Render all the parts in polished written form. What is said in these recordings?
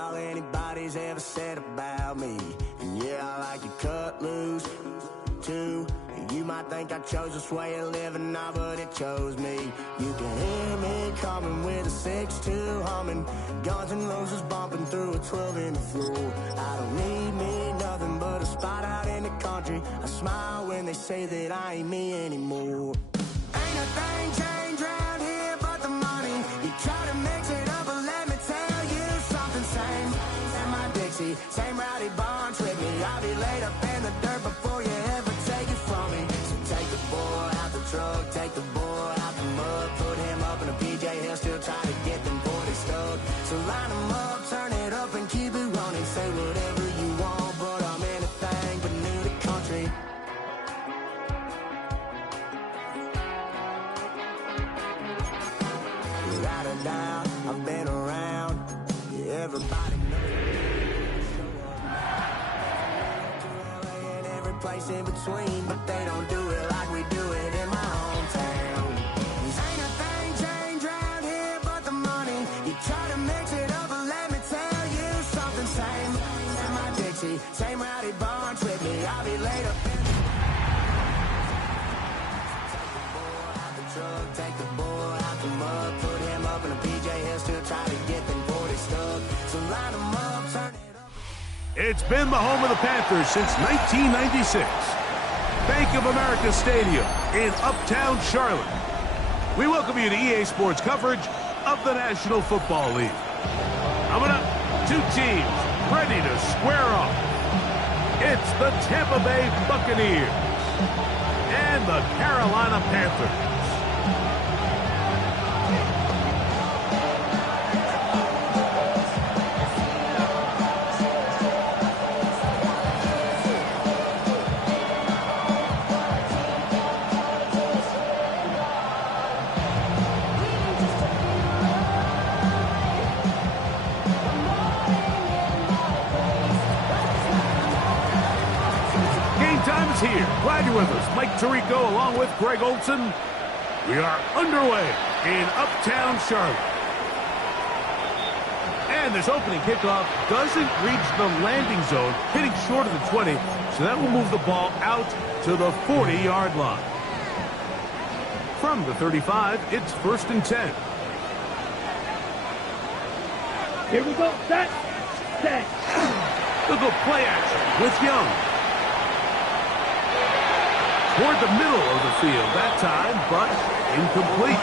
all anybody's ever said about me. And yeah, I like to cut loose, too. You might think I chose this way of living now, but it chose me. You can hear me coming with a 6-2 humming, Guns N' Roses bumping through a 12 in the floor. I don't need me nothing but a spot out in the country. I smile when they say that I ain't me anymore. Ain't a thing changed around here but the money. You try to mix it up, but let me tell you something. Same in my Dixie, same rowdy bunch with me. I'll be laid up in the dirt before you ever take it from me. So take the boy out the truck, take the boy out the mud, put him up in a PJ, he'll still try to get them 40 stuck. So line him up, turn it up and keep it running. Say whatever you want, but I'm anything but new to country. Without a doubt, I've been around. Yeah, everybody knows. And every place in between, but they don't do it like we do it in my hometown. Ain't a thing changed around here but the money. You try to mix it up, but let me tell you something. Same in my Dixie, same rowdy bunch with me. I'll be laid up in the truck, take the boy out the mud, put him up in a PJ, he'll still try to get them 40 stuck. So line him up, turn it up. It's been the home of the Panthers since 1996. Bank of America Stadium in Uptown Charlotte. We welcome you to EA Sports coverage of the National Football League. Coming up, two teams ready to square off. It's the Tampa Bay Buccaneers and the Carolina Panthers. Here. Glad you're with us. Mike Tirico along with Greg Olson. We are underway in Uptown Charlotte. And this opening kickoff doesn't reach the landing zone, hitting short of the 20, so that will move the ball out to the 40-yard line. From the 35, it's 1st and 10. Here we go. Set. Look at play action with Young. Toward the middle of the field that time, but incomplete.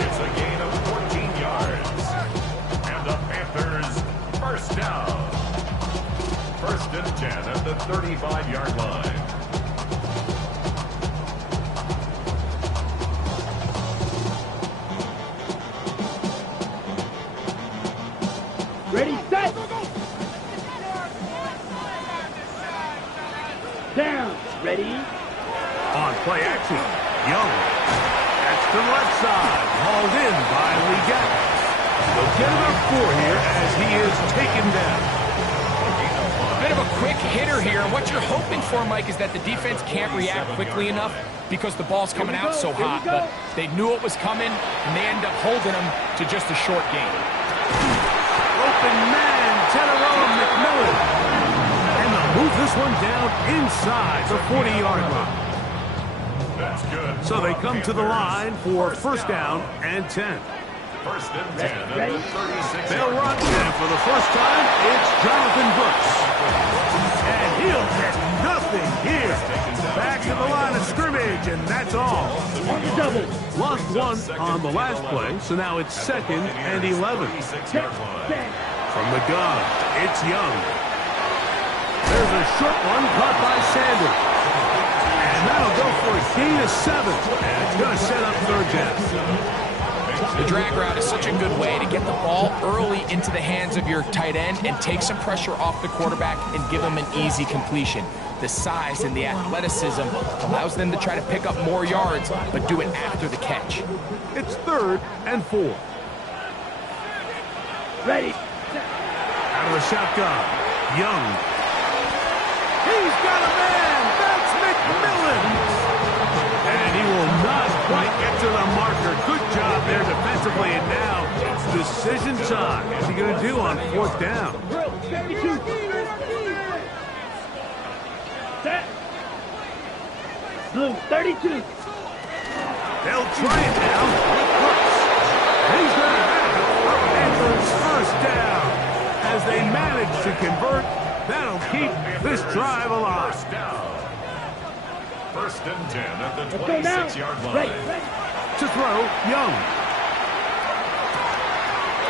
It's a gain of 14 yards. And the Panthers first down. 1st and 10 at the 35-yard line. Ready, set. Down. Ready. On play action, Young. That's to the left side. Hauled in by Leggett. They'll get about 4 here as he is taken down. Bit of a quick hitter here. What you're hoping for, Mike, is that the defense can't react quickly enough because the ball's coming out so hot. But they knew it was coming, and they end up holding them to just a short gain. Open man, Tyrone McMillan. Move this one down inside the 40-yard line. That's good. So they come to the line for 1st down and 10. 1st and 10 at the 36. They'll run, and for the first time, it's Jonathan Brooks. And he'll get nothing here. Back to the line of scrimmage, and that's all. Lost one on the last play, so now it's 2nd and 11. From the gun, it's Young. There's a short one caught by Sanders. And that'll go for a gain of 7. And it's going to set up 3rd down. The drag route is such a good way to get the ball early into the hands of your tight end and take some pressure off the quarterback and give him an easy completion. The size and the athleticism allows them to try to pick up more yards, but do it after the catch. It's 3rd and 4. Ready. Out of the shotgun, Young. He's got a man. That's McMillan. And he will not quite get to the marker. Good job there defensively. And now decision time. What's he going to do on 4th down? Drill, 52. Set. Blue, 32. They'll try it now. He's going to have Panthers first down. As they manage to convert, that'll keep this drive alive. First and 10 at the Let's go now. 26-yard line. Ready. To throw, Young.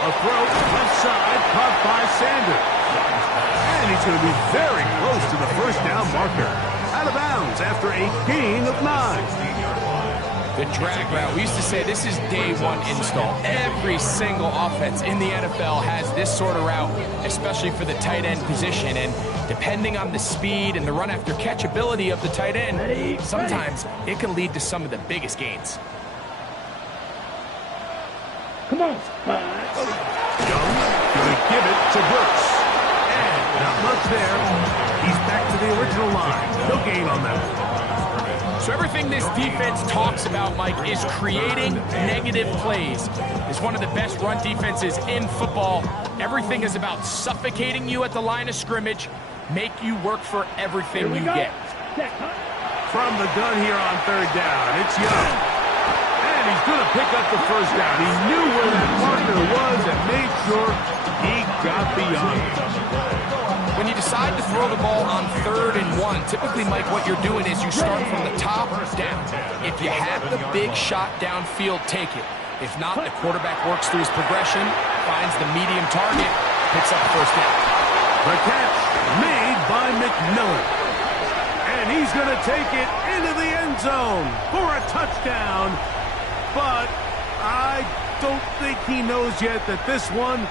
A throw left side, caught by Sanders. And he's going to be very close to the first down marker. Out of bounds after a gain of 9. The drag route. We used to say this is day one install. Every single offense in the NFL has this sort of route, especially for the tight end position. And depending on the speed and the run after catch ability of the tight end, sometimes it can lead to some of the biggest gains. Come on. Young going to give it to Brooks. And not much there. He's back to the original line. No gain on that. So everything this defense talks about, Mike, is creating negative plays. It's one of the best run defenses in football. Everything is about suffocating you at the line of scrimmage, make you work for everything you get. From the gun here on 3rd down, it's Young. And he's going to pick up the first down. He knew where that marker was and made sure he got beyond it. When you decide to throw the ball on 3rd and 1, typically, Mike, what you're doing is you start from the top down. If you have the big shot downfield, take it. If not, the quarterback works through his progression, finds the medium target, picks up the first down. The catch made by McMillan. And he's going to take it into the end zone for a touchdown. But I don't think he knows yet that this one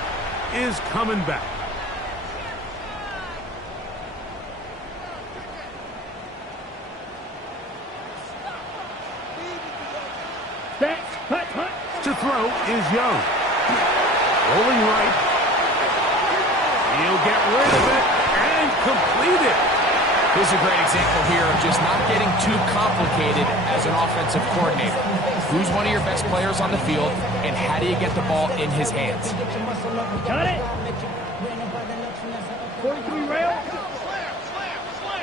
is coming back. To throw is Young. Rolling right. He'll get rid of it and complete it. This is a great example here of just not getting too complicated as an offensive coordinator. Who's one of your best players on the field, and how do you get the ball in his hands? Got it. 43 rail.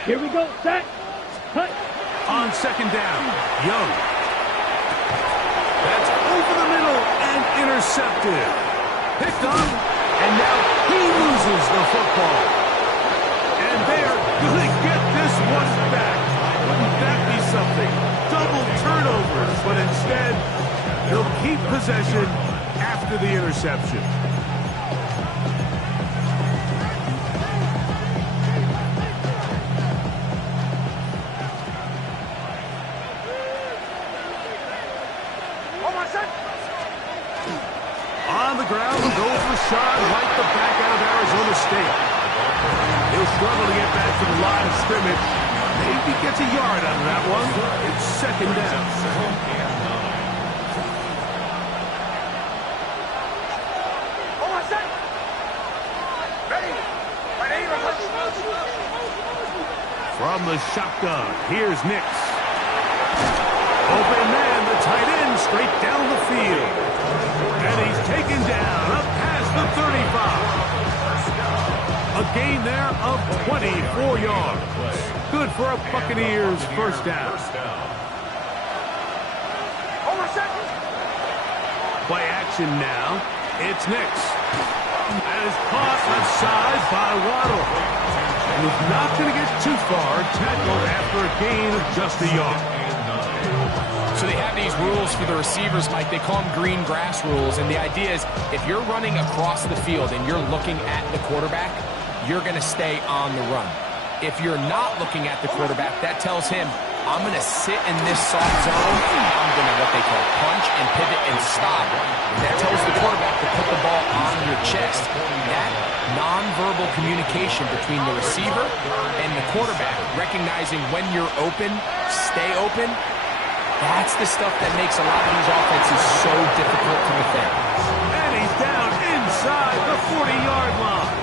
Here we go. Set. Cut. On 2nd down, Young. That's over the middle and intercepted. Picked up, and now he loses the football. And they're going to get this one back. Wouldn't that be something? Double turnovers, but instead, they'll keep possession after the interception. On the ground goes Rashad White, the back out of Arizona State. He'll struggle to get back to the line of scrimmage. Maybe gets a yard out of that one. It's 2nd down. From the shotgun, here's Nix. Open man, the tight end, straight down the field. And he's taken down up past the 35. A gain there of 24 yards. Good for a Buccaneers first down. Play action now. It's Nix. And is caught left side by Waddle. And he's not going to get too far, tackled after a gain of just a yard. So they have these rules for the receivers, Mike. They call them green grass rules. And the idea is if you're running across the field and you're looking at the quarterback, you're going to stay on the run. If you're not looking at the quarterback, that tells him, I'm going to sit in this soft zone. I'm going to what they call punch and pivot and stop. And that tells the quarterback to put the ball on your chest. That nonverbal communication between the receiver and the quarterback, recognizing when you're open, stay open, that's the stuff that makes a lot of these offenses so difficult to defend. And he's down inside the 40-yard line.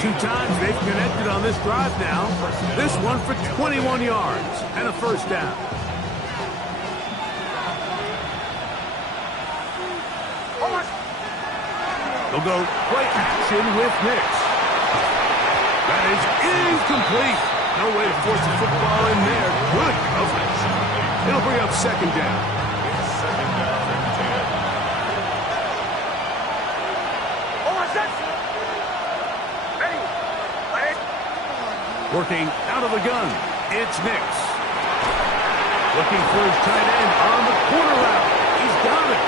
2 times they've connected on this drive now. This one for 21 yards and a first down. They'll go play action with Nix. That is incomplete. No way to force the football in there. Good coverage. It'll bring up second down. Second down and 10. Working out of the gun, it's Nix. Looking for his tight end on the corner route. He's got it.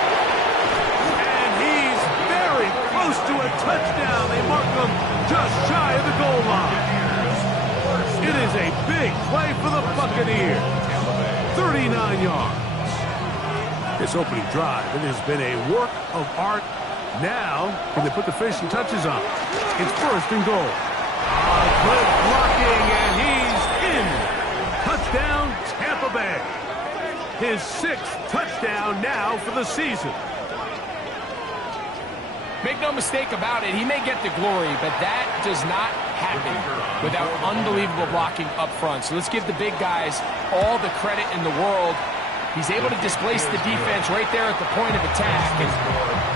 And he's very close to a touchdown. They mark him just shy of the goal line. It is a big play for the Buccaneers. 39 yards. This opening drive, it has been a work of art. Now, can they put the finishing touches on? It's first and goal. Good blocking, and he's in. Touchdown, Tampa Bay. His 6th touchdown now for the season. Make no mistake about it, he may get the glory, but that does not happen without unbelievable blocking up front. So let's give the big guys all the credit in the world. He's able to displace the defense right there at the point of attack, and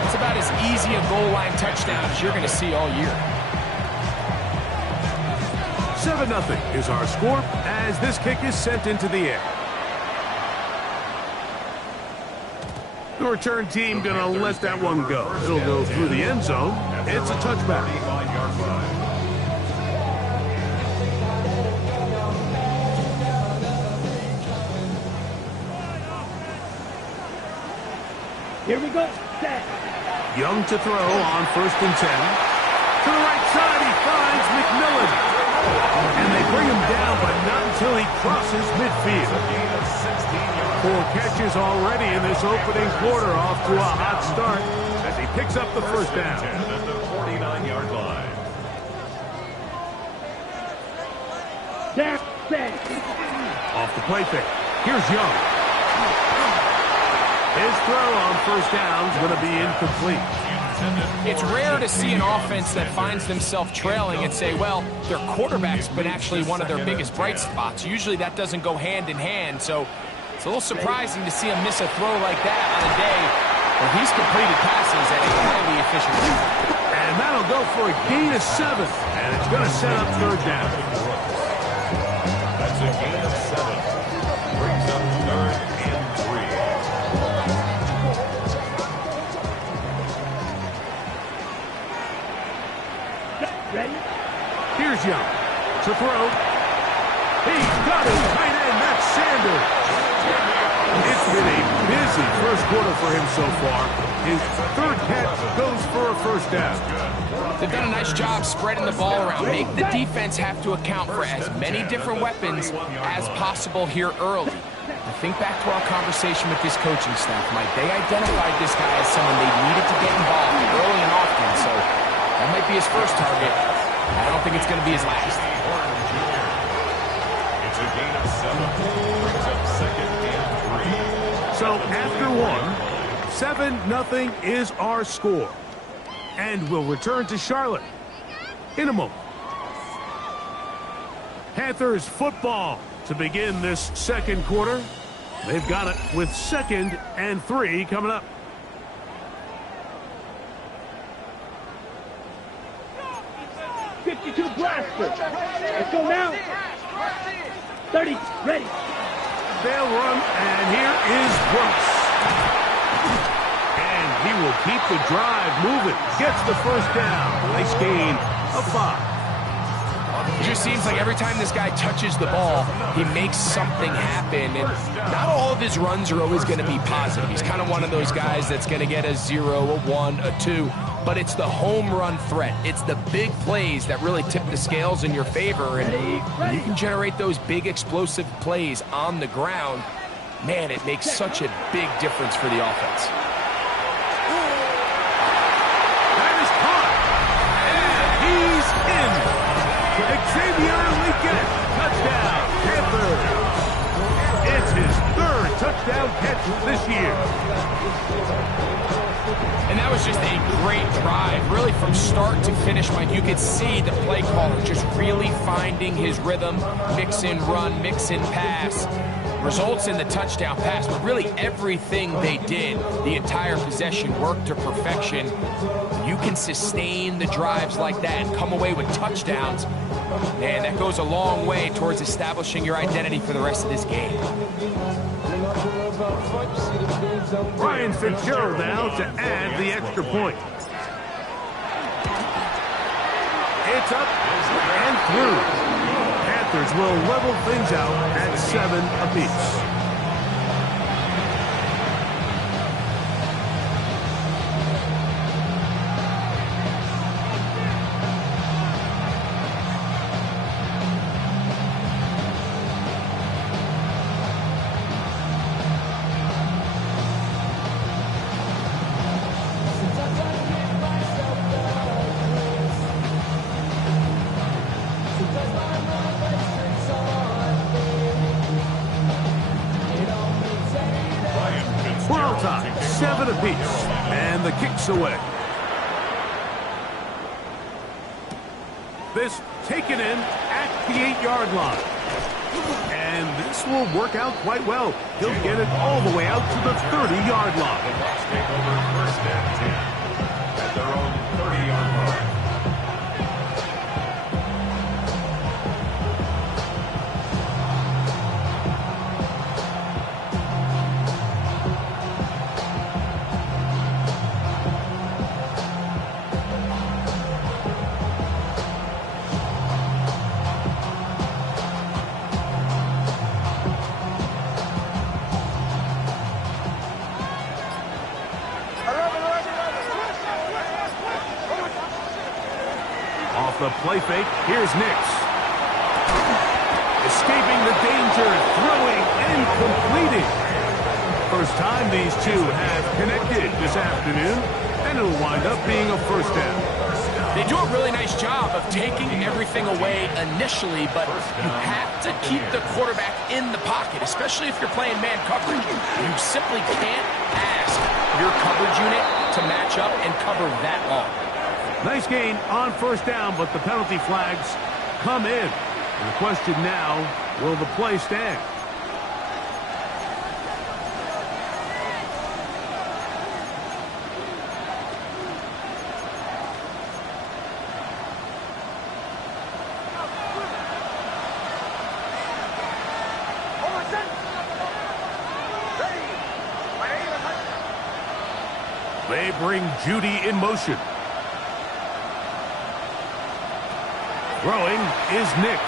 that's about as easy a goal line touchdown as you're going to see all year. 7-0 is our score as this kick is sent into the air. The return team going to let that one go. It'll go through the end zone. It's a touchback. Here we go. Set. Young to throw on 1st and 10. To the right side, he finds McMillan. And they bring him down, but not until he crosses midfield. 4 catches already in this opening quarter, off to a hot start as he picks up the first down. At the 49-yard line. Snap, set. Off the play fake. Here's Young. His throw on first down is going to be incomplete. It's rare to see an offense that finds themselves trailing and say, well, their quarterback's been actually one of their biggest bright spots. Usually that doesn't go hand in hand, so it's a little surprising to see him miss a throw like that on a day where he's completed passes at a highly efficient rate. And that'll go for a gain of 7, and it's going to set up third down. That's a gain of 7. Brings up 3rd and 3. Ready? Here's Young to throw. He's got his tight end. That's Sanders. It's been a busy first quarter for him so far. His 3rd catch goes for a first down. They've done a nice job spreading the ball around. Make the defense have to account for as many different weapons as possible here early. I think back to our conversation with this coaching staff, Mike. They identified this guy as someone they needed to get involved early and often, so that might be his first target. I don't think it's going to be his last. It's a gain of 7. Brings up 2nd and 3. So after 1, 7-0 is our score. And we'll return to Charlotte in a moment. Panthers football to begin this second quarter. They've got it with 2nd and 3 coming up. Blaster. Let's go now. 30. Ready. They'll run, and here is Brooks. And he will keep the drive moving. Gets the first down. Nice gain of 5. It just seems like every time this guy touches the ball, he makes something happen. And not all of his runs are always going to be positive. He's kind of one of those guys that's going to get a 0, a 1, a 2. But it's the home run threat. It's the big plays that really tip the scales in your favor. And when you can generate those big explosive plays on the ground, man, it makes such a big difference for the offense. That is caught. And he's in. Xavier Leggett, touchdown, Panthers. It's his 3rd touchdown catch this year. And that was just a great drive, really from start to finish, Mike. You could see the play caller just really finding his rhythm, mix in run, mix in pass. results in the touchdown pass, but really everything they did, the entire possession worked to perfection. You can sustain the drives like that and come away with touchdowns, man, that goes a long way towards establishing your identity for the rest of this game. Ryan Fitzgerald now to add the extra point. It's up and through. Panthers will level things out at 7 apiece. Time, 7 apiece, and the kick's away. This taken in at the 8-yard line. And this will work out quite well. He'll get it all the way out to the 30-yard line. The Bucs take over 1st and 10 at their own 30-yard line. Off the play fake, here's Nix. Escaping the danger, throwing and completing. First time these two have connected this afternoon, and it'll wind up being a first down. They do a really nice job of taking everything away initially, but you have to keep the quarterback in the pocket, especially if you're playing man coverage. You simply can't ask your coverage unit to match up and cover that long. Nice gain on first down, but the penalty flags come in. And the question now, will the play stand? They bring Judy in motion. Throwing is Nix.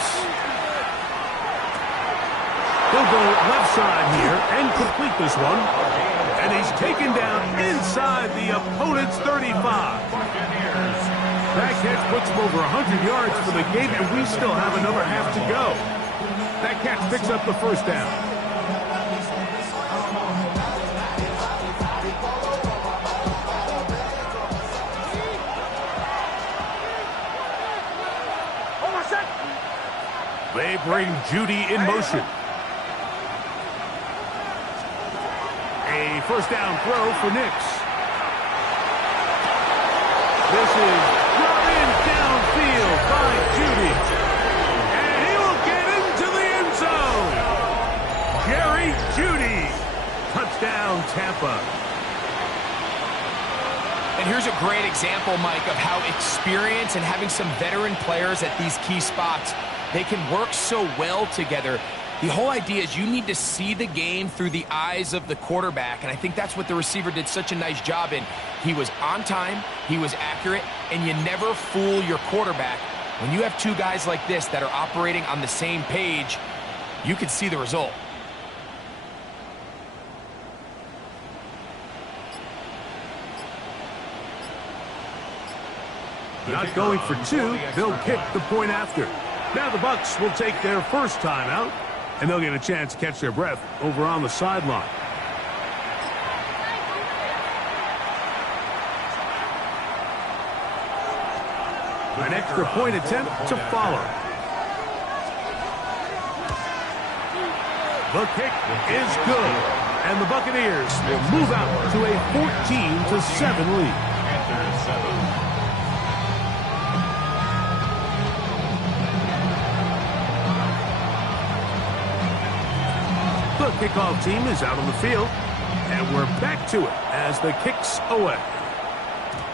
He'll go left side here and complete this one. And he's taken down inside the opponent's 35. That catch puts him over 100 yards for the game, and we still have another half to go. That catch picks up the first down. They bring Judy in motion. A first down throw for Nix. This is brought in downfield by Judy. And he will get into the end zone. Jerry Judy. Touchdown, Tampa. And here's a great example, Mike, of how experience and having some veteran players at these key spots, they can work so well together. The whole idea is you need to see the game through the eyes of the quarterback, and I think that's what the receiver did such a nice job in. He was on time, he was accurate, and you never fool your quarterback. When you have two guys like this that are operating on the same page, you can see the result. Not going for two, they'll kick the point after. Now the Bucs will take their first timeout, and they'll get a chance to catch their breath over on the sideline. An extra point attempt to follow. The kick is good, and the Buccaneers will move out to a 14-7 lead. Panthers 7. The kickoff team is out on the field. And we're back to it as the kick's away.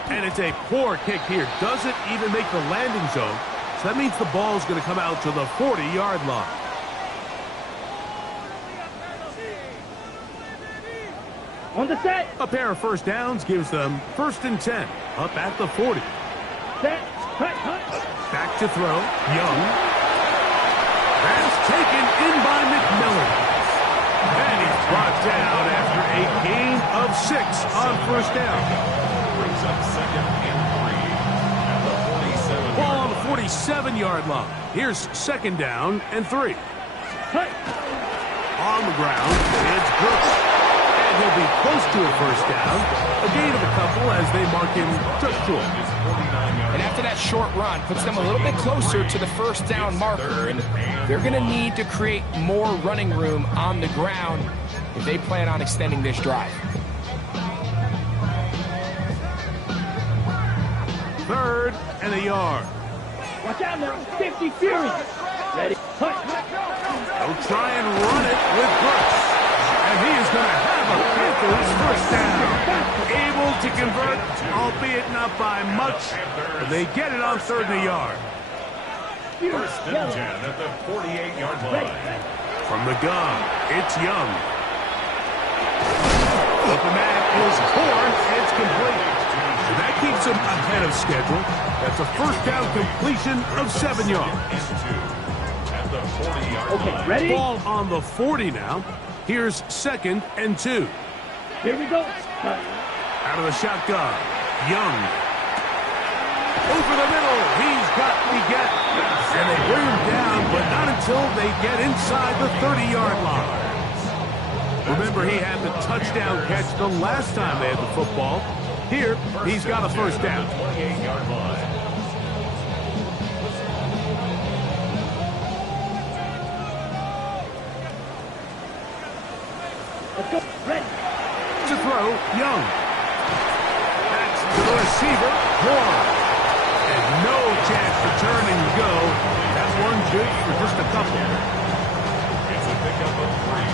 And it's a poor kick here. Doesn't even make the landing zone. So that means the ball's going to come out to the 40-yard line. On the set. A pair of first downs gives them 1st and 10 up at the 40. Set. Cut. Back to throw. Young. That's taken in by McMillan. And he's brought down after a gain of 6 on first down. Brings up 2nd and 3 at the 47. Ball on the 47-yard line. Here's 2nd down and 3. Cut. On the ground, it's Brooks. And he'll be close to a first down. A gain of a couple as they mark him just short. And after that short run, puts them a little bit closer to the first down marker. And they're going to need to create more running room on the ground if they plan on extending this drive. 3rd and a yard. Watch out now. 50 Fury. Ready. Cut. They'll try and run it with Brooks. And he is going to have a Panthers first down. Able to convert, albeit not by much. But they get it on 3rd and a yard. 1st and 10 at the 48-yard line. From the gun, it's Young. Open man is torn. It's complete. And that keeps him ahead of schedule. That's a first down completion of 7 yards. At the 40-yard line. Okay, ready? Ball on the 40 now. Here's 2nd and 2. Here we go. Cut. Out of the shotgun, Young. Over the middle, he's got Miguel. And they bring him down, but not until they get inside the 30-yard line. Remember, he had the touchdown catch the last time they had the football. Here, he's got a first down. 28-yard line. Let's go. Ready. To throw, Young. That's to the receiver, Horn. And no chance to turn and go. That one good for just a couple. It's a pickup of 3.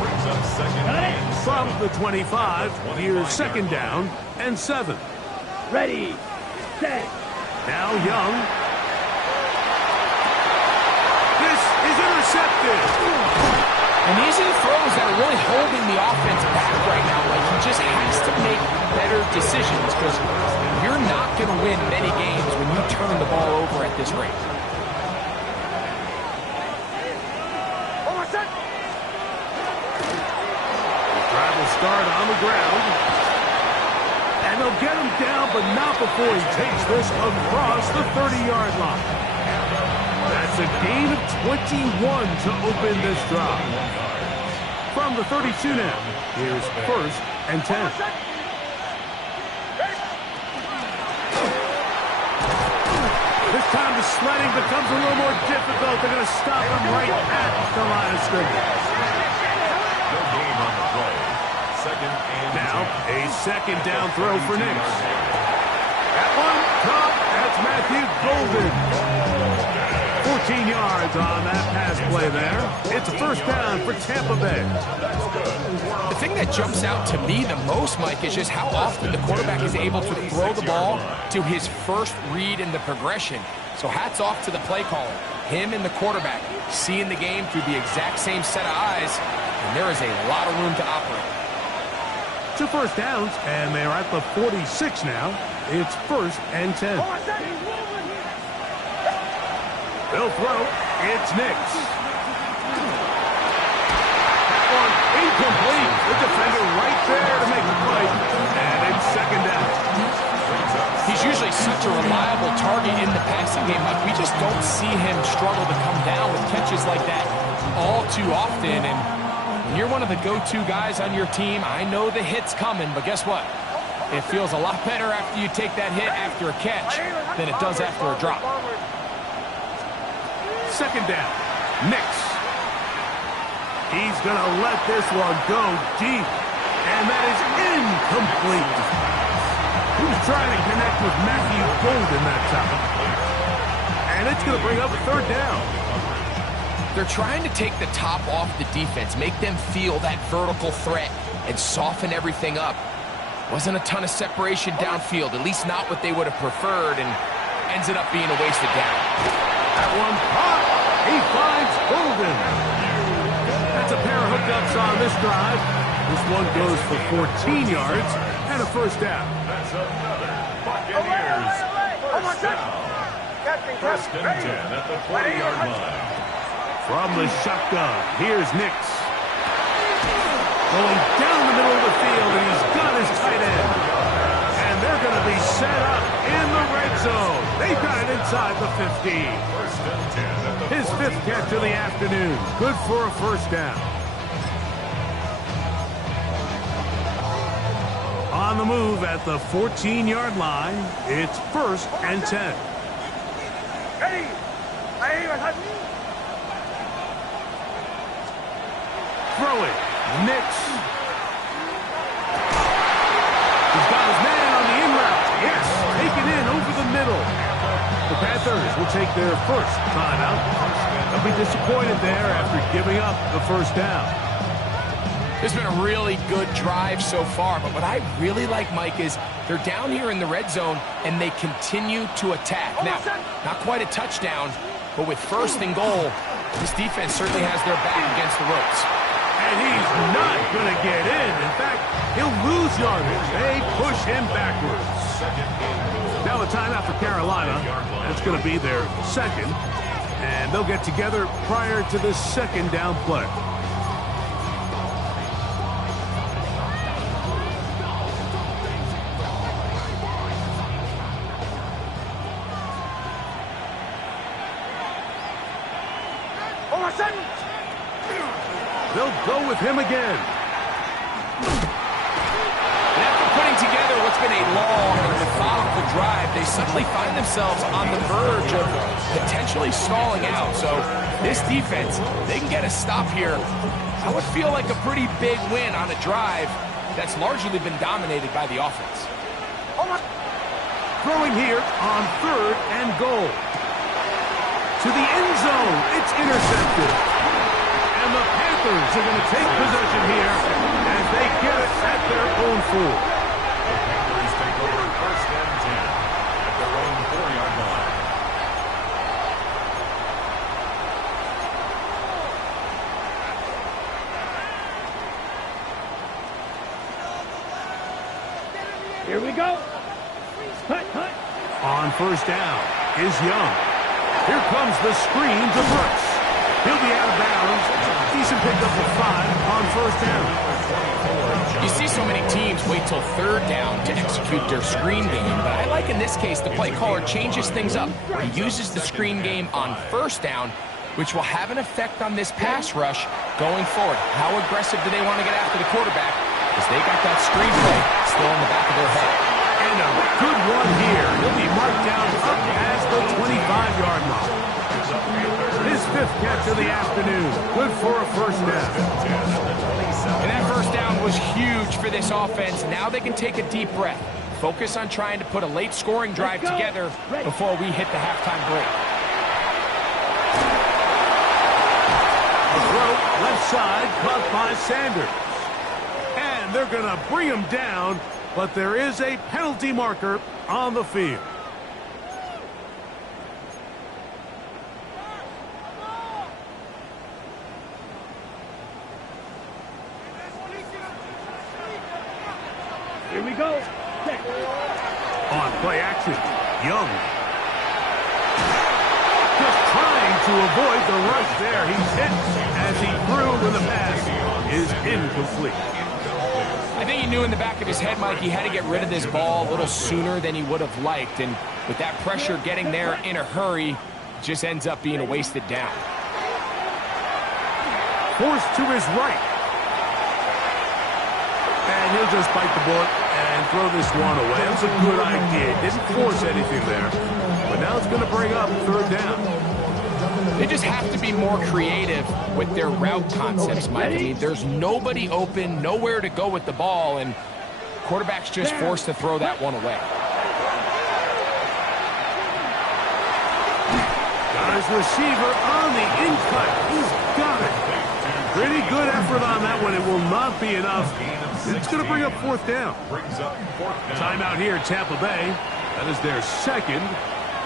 Brings up 2nd and 7. From the 25, here's 2nd down and 7. Ready. Set. Now Young. This is intercepted. And these are the throws that are really holding the offense back right now. Like, he just has to make better decisions because you're not going to win many games when you turn the ball over at this rate. Drive will start on the ground. And they'll get him down, but not before he takes this across the 30-yard line. That's a gain of 21 to open this drive. From the 32 now, here's 1st and 10. This time the sledding becomes a little more difficult. They're going to stop him right at the line of scrimmage. No gain on the play. 2nd and Now, 10. a 2nd down throw for Nix. That one, caught. That's Matthew Golden. 14 yards on that pass play there. It's a first down for Tampa Bay. The thing that jumps out to me the most, Mike, is just how often the quarterback is able to throw the ball to his first read in the progression. So hats off to the play caller. Him and the quarterback seeing the game through the exact same set of eyes, and there is a lot of room to operate. 2 first downs, and they're at the 46 now. It's 1st and 10. They'll throw. It's Nix. That one incomplete. The defender right there to make the play. And it's 2nd down. He's usually such a reliable target in the passing game. Like, we just don't see him struggle to come down with catches like that all too often. And when you're one of the go-to guys on your team, I know the hit's coming, but guess what? It feels a lot better after you take that hit after a catch than it does after a drop. 2nd down. Nix. He's going to let this one go deep. And that is incomplete. He was trying to connect with Matthew Golden that time. And it's going to bring up a 3rd down. They're trying to take the top off the defense, make them feel that vertical threat, and soften everything up. Wasn't a ton of separation downfield, at least not what they would have preferred, and ends it up being a wasted down. That one caught. He finds Golden. That's a pair of hookups on this drive. This one goes for 14 yards and a first down. That's another Buccaneers first down. First and 10 at the 40-yard line. From the shotgun, here's Nix. Going down the middle of the field, and he's got his tight end. And they're going to be set up in the red zone. They've got it inside the 15. First and 10 at the His fifth catch of the afternoon. Good for a first down. On the move at the 14-yard line, it's first and 10. Throw it. Nix. He's got his man on the in route. Yes, taken in over the middle. The Panthers will take their first timeout. They'll be disappointed there after giving up the first down. This has been a really good drive so far, but what I really like, Mike, is they're down here in the red zone, and they continue to attack. Now, not quite a touchdown, but with first and goal, this defense certainly has their back against the ropes. And he's not going to get in. In fact, he'll lose yardage. They push him backwards. Now a timeout for Carolina. That's going to be their second. And they'll get together prior to the second down play. They'll go with him again. And after putting together what's been a long and methodical drive, they suddenly find themselves on the verge of potentially stalling out. So this defense, they can get a stop here. I would feel like a pretty big win on a drive that's largely been dominated by the offense. Throwing here on third and goal. To the end zone. It's intercepted. And the Panthers are going to take possession here as they get it at their own 4. The Panthers take over first and 10 at their own 4-yard line. Here we go. Cut, cut. On first down is Young. Here comes the screen to Brooks. He'll be out of bounds. Decent pickup of 5 on first down. You see so many teams wait till third down to execute their screen game, but I like in this case the play caller changes things up. He uses the screen game on first down, which will have an effect on this pass rush going forward. How aggressive do they want to get after the quarterback? Because they got that screen play still in the back of their head. And a good one here. He'll be marked down up past the 25-yard line. His fifth catch of the afternoon. Good for a first down. And that first down was huge for this offense. Now they can take a deep breath. Focus on trying to put a late scoring drive together before we hit the halftime break. The throw left side caught by Sanders. And they're going to bring him down, but there is a penalty marker on the field. Here we go. Check. On play action, Young. Just trying to avoid the rush there. He's hit as he threw when the pass is incomplete. I think he knew in the back of his head, Mike, he had to get rid of this ball a little sooner than he would have liked. And with that pressure getting there in a hurry, it just ends up being a wasted down. Forced to his right. And he'll just bite the bullet and throw this one away. That was a good idea. Didn't force anything there. But now it's going to bring up third down. They just have to be more creative with their route concepts, Mike. I mean, there's nobody open, nowhere to go with the ball, and quarterback's just forced to throw that one away. Got his receiver on the in-cut. He's got it. Pretty good effort on that one. It will not be enough. It's going to bring up fourth down. Timeout here, Tampa Bay. That is their second,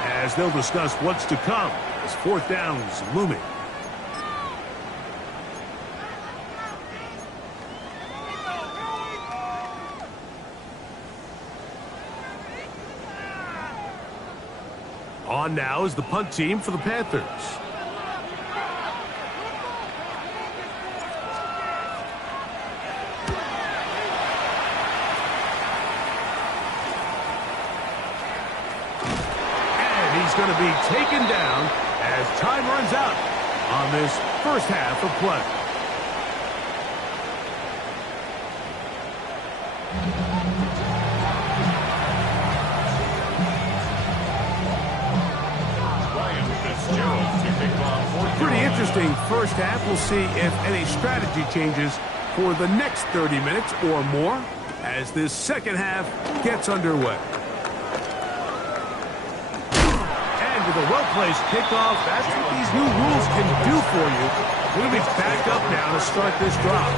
as they'll discuss what's to come as fourth down is looming. On now is the punt team for the Panthers. And he's going to be taken down as time runs out on this first half of play. Pretty interesting first half. We'll see if any strategy changes for the next 30 minutes or more as this second half gets underway. And with a well-placed kickoff, that's what these new rules can do for you. We're going to be back up now to start this drive.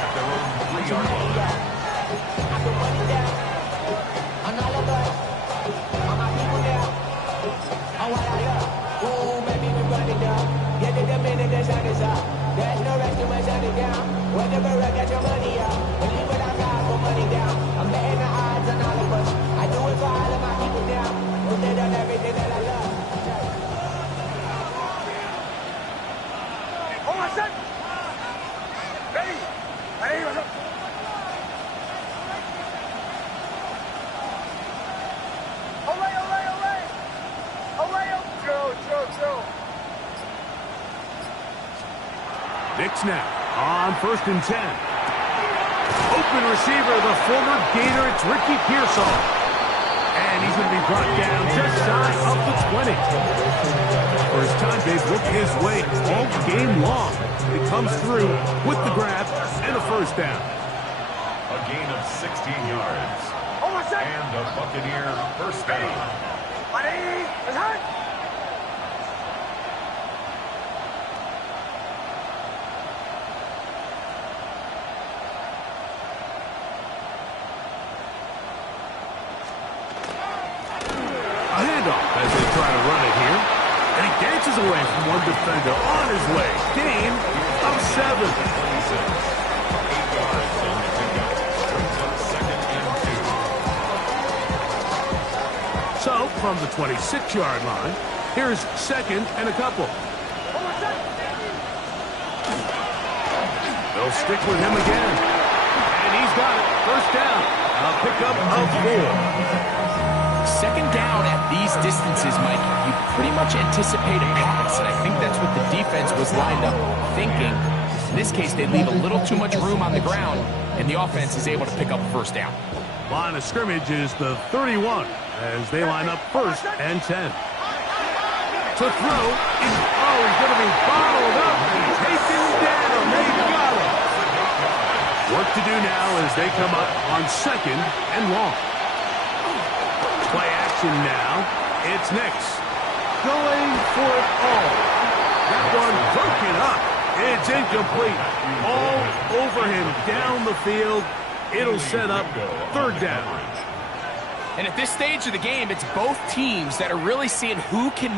At their own 3-yard line. There's no rest to my shutting down. Whenever I get your money out, believe what I got for money down. I'm betting the odds on all of us. I do it for all of my people now. Who did on everything that I love. Hold on, set. Ready? Ready? Olay, olay, olay. Olay, Joe. Knicks now on 1st and 10. Open receiver, the former Gator, it's Ricky Pearsall. And he's going to be brought down just shy of the 20. First time they've looked his way all game long. He comes through with the grab and a first down. A gain of 16 yards. And a Buccaneer first down. Ready? Ready? A handoff as they try to run it here. And he dances away from one defender on his way. Gain of 7. 8 yards on the pickup. Brings up 2nd and 2. So, from the 26-yard line, here's 2nd and a couple. They'll stick with him again. And he's got it. First down. A pickup of 4. Second down at these distances, Mike, you pretty much anticipate a pass, and I think that's what the defense was lined up thinking. In this case, they leave a little too much room on the ground, and the offense is able to pick up a first down. Line of scrimmage is the 31 as they line up 1st and 10. To throw, he's going to be bottled up and taken down. They got him. Work to do now as they come up on 2nd and long. Play action now. It's Knicks going for it all. That one broken up. It's incomplete. All over him down the field. It'll set up 3rd down. And at this stage of the game, it's both teams that are really seeing who can